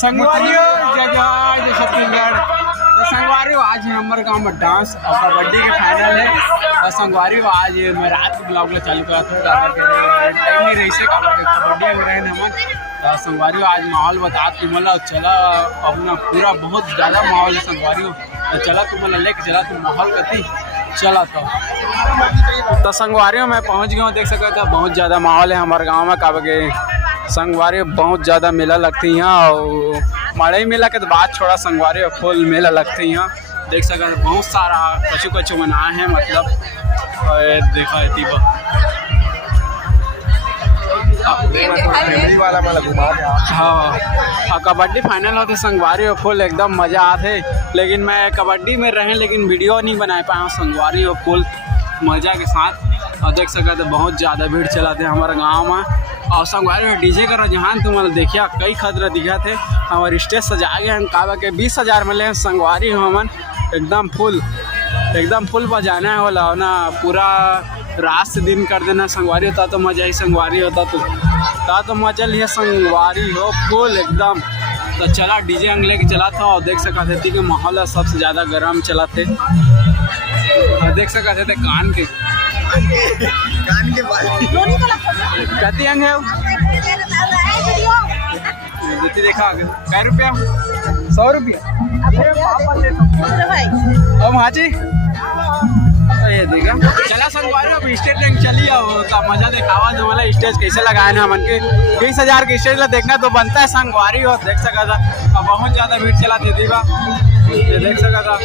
संगवारियों जगह जो छत्तीसगढ़ तो संगवारियों आज हमारे गांव में डांस और कबड्डी के फाइनल है। और संगवारियों आज मैं रात के ब्लॉग में चालू करा था टाइम नहीं रही से कबड्डी में रहे हमन। संगवारियों आज माहौल बता तुम्हारा चला अपना पूरा बहुत ज़्यादा माहौल है संगवारियों तो चला तुम्हारा लेके चला तुम माहौल कती चला तो संगवारियों में पहुंच गया हूँ। देख सकते हो बहुत ज़्यादा माहौल है हमारे गांव में कब के संगवारी बहुत ज़्यादा मेला लगती हैं और मड़ई मेला के बाद छोड़ा संगवारी और फुल मेला लगती हैं। देख सकते हैं बहुत सारा कचू कचू बनाए हैं मतलब देखा हाँ कबड्डी फाइनल होते संगवारी और फुल एकदम मज़ा आते। लेकिन मैं कबड्डी में रहे लेकिन वीडियो नहीं बना पाया संगवारी और फुल मज़ा के साथ। और देख सकते थे बहुत ज़्यादा भीड़ चलाते हमारे गाँव में। और संगवारी में डीजे का रुझान तुम्हारा देखिए कई खतरा दिखा थे। हमारे स्टेज सजा गए हम काबा के 20,000 मिले हैं संगवारी हमन एकदम फुल बजाना है वाला ना पूरा रात से दिन कर देना संगवारी होता तो मज़ा ही संगवारी होता तो मजा लिया संगवारी हो फुल एकदम। तो चला डीजे अंग लेके चला था और देख सका थे कि माहौल सबसे ज़्यादा गर्म चला थे। और देख सका थे कान के कति अंग है देखा कै रुपया 100 रुपया अब हाँ जी ये देखा चला संगवारी अब स्टेज रैंक चली का मजा दिखावा दो वाला स्टेज कैसे लगाए ना मन के 20,000 के स्टेज ला देखना तो बनता है संगवारी हो देख सका था। अब बहुत ज़्यादा भीड़ चला थे दीवा ये देख सका था।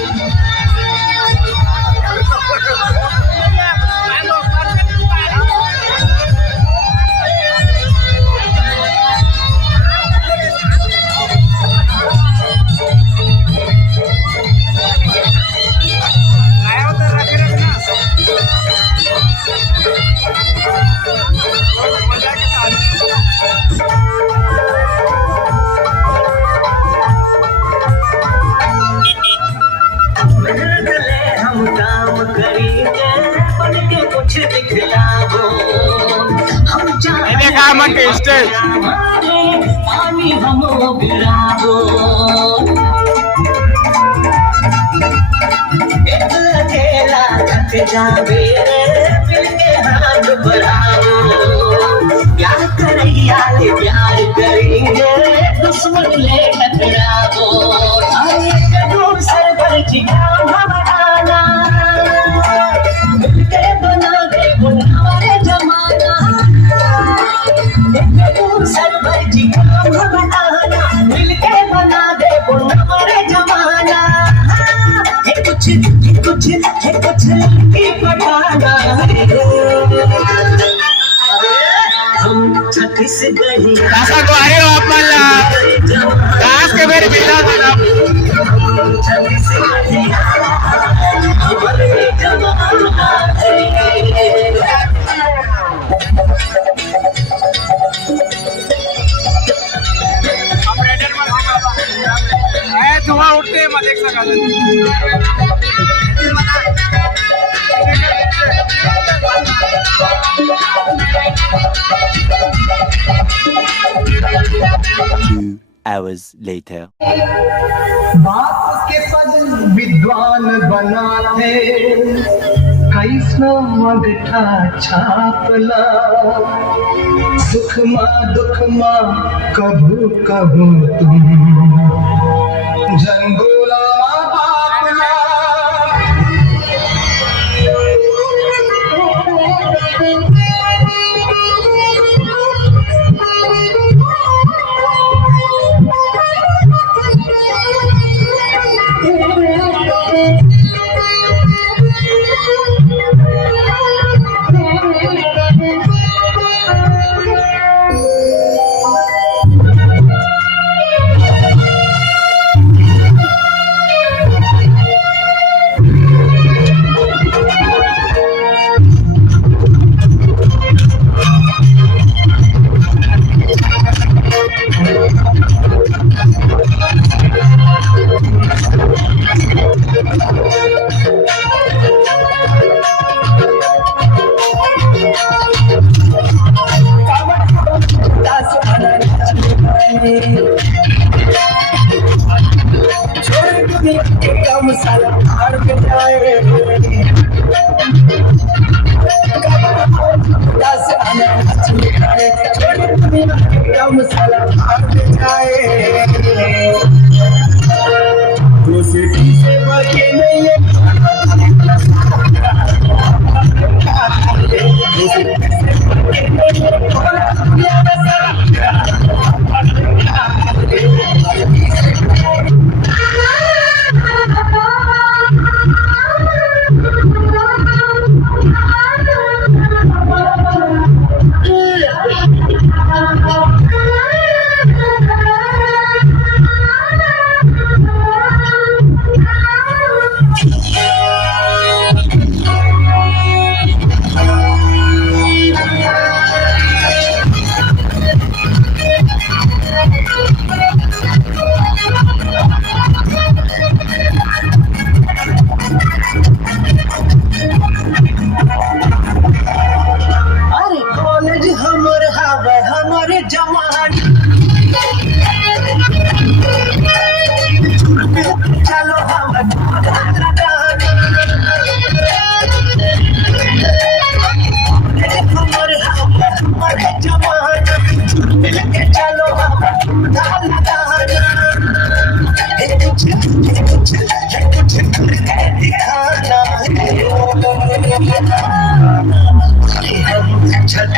मन के स्टेज प्यार करेंगे दुश्मन ले टकराओ मिलके बना दे हमारे जमाना मिलके बना दे हमारे जमाना कुछ पटाना हम छत्तीसगढ़ी संगवारी हो अपन दास के मेरे बिना धुआं उठते मैं देख सका hours later. बात के पद विद्वान बनाते कैसनो मगठा छापला दुख माँ कभू तुम जंगोला बापला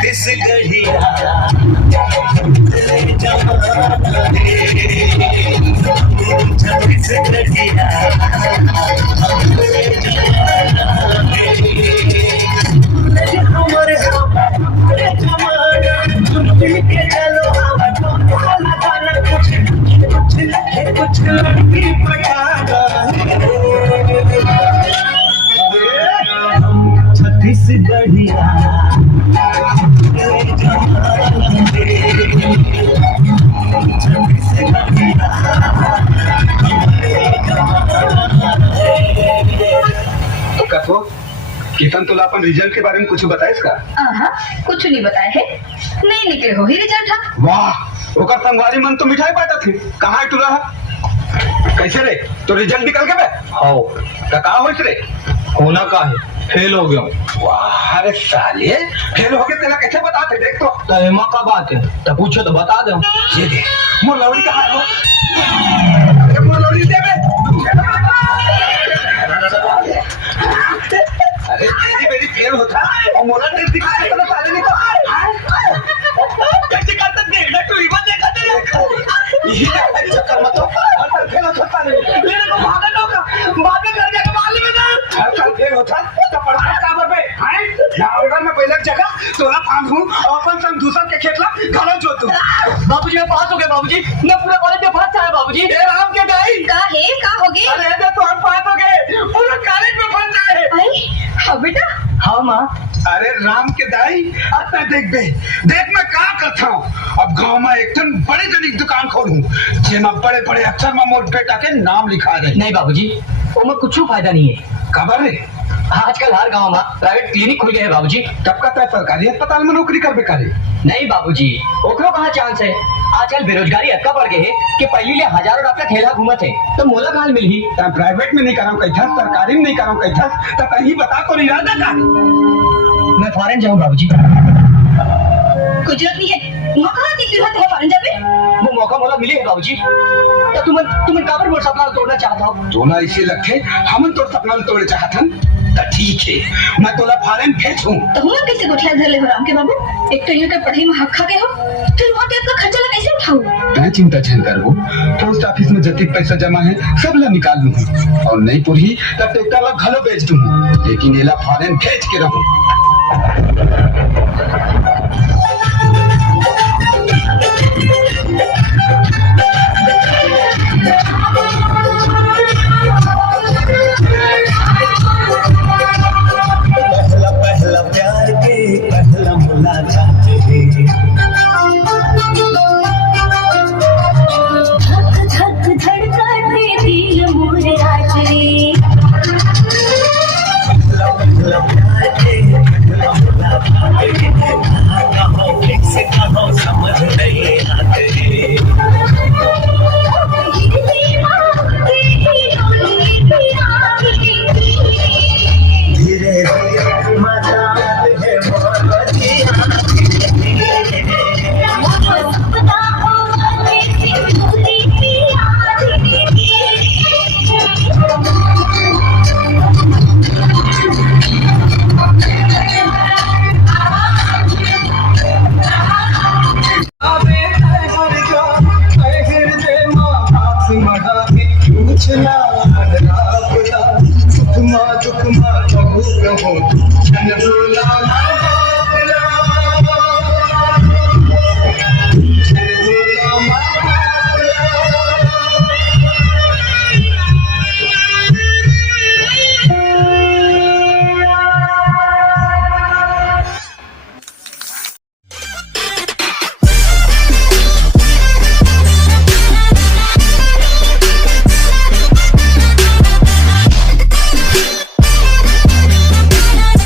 छत्तीसगढ़िया छत्तीसगढ़िया हमारे चलो कुछ लड़की पटाना छत्तीसगढ़िया कथो किशन तुला अपन रिजल्ट के बारे में कुछ बताइस का? कुछ नहीं बताए है, नहीं निकले हो ही रिजल्ट हा। वाह ओकर संगवारी मन तो मिठाई बांटा थे, कहाँ है तुला? कैसे रे तो रिजल्ट निकल के बे? आओ तो कहाँ होइस रे? होना का है, फेल हो गया। वाह अरे साले फेल हो गए तेला कैसे बताते देख तो? तहमा का बात है तो पूछो तो बता दो। ये देख मोर लौड़ी कहाँ है? अरे मोर लौड़ी दे बे। अरे तेरी मेरी फेल होता और मोरा टेस्ट दिखा के तो साले ने कैसे करता देखना तू इवन देखा तेरे यही तेरी चक्कर मत हो और फेल होता साले मेरे को भागा नौका बाद में घर जाके मार ले ना हर साल फेल होता तो पढ़ा काबर पे हैं नावगर में पहले जगह तोरा फांद हूं और अपन संग दूसरा के खेतला घालो जोतू। बाबूजी मैं पास हो गया बाबूजी, मैं पूरा कॉलेज में फर्स्ट आया बाबूजी। ए राम के दाई का है का हो गए? अरे दे तो हम पास हो गए पूरा कॉलेज में फर्स्ट आए। आई हाँ बेटा। हाँ माँ। अरे राम के दाई अब मैं देख बे देख मैं क्या करता हूँ अब गांव में एक दिन बड़े जनी की दुकान खोलूं जेमा बड़े बड़े अक्षर में मोर बेटा के नाम लिखा दे। नहीं बाबूजी वो में कुछ फायदा नहीं है। खबर है आजकल हर गांव में प्राइवेट क्लिनिक खुल गए हैं बाबूजी। तब का तय सरकारी अस्पताल में नौकरी कर बेकारी? नहीं बाबूजी ओकरो कहाँ चांस है, आजकल बेरोजगारी इतना बढ़ गए है कि पहले लिए हजारों रुपया ठेला घूमत है तो मोला कहाँ मिल ही। प्राइवेट में नहीं कराऊं कहीं था सरकारी में नहीं कराऊं कहीं था तो कहीं बता तो इरादा का? मैं फॉरेन जाऊँ बाबूजी। कुछ जरूरत नहीं है, वहाँ कहाँ दिखती है फॉरेन जावे? वो मौका मोला मिले है बाबूजी तो तुम काबर मोर सपना तोड़ना चाहता हो? तोला इसे लखे हम तो सपना तोड़े चाहतन तो ठीक है मैं तोला फॉरेन भेजूं। तो हम कैसे गुठिया धर ले हो राम के बाबू? एक तो यहाँ के पढ़ाई में हक खा गए हो, फिर वहाँ के अपना खर्चा ला कैसे उठाओ? मैं चिंता छन करबो पोस्ट ऑफिस में जतिक पैसा जमा है सब ला निकाल लूं और नहीं पुरही तब ट्रैक्टर ला घलो बेच दूं लेकिन एला फॉरेन भेज के रहूं। पहला प्यार के पहला मुलाकात है धक धक धड़कते दिल मोरे आज रे पहला प्यार के पहला मुलाकात है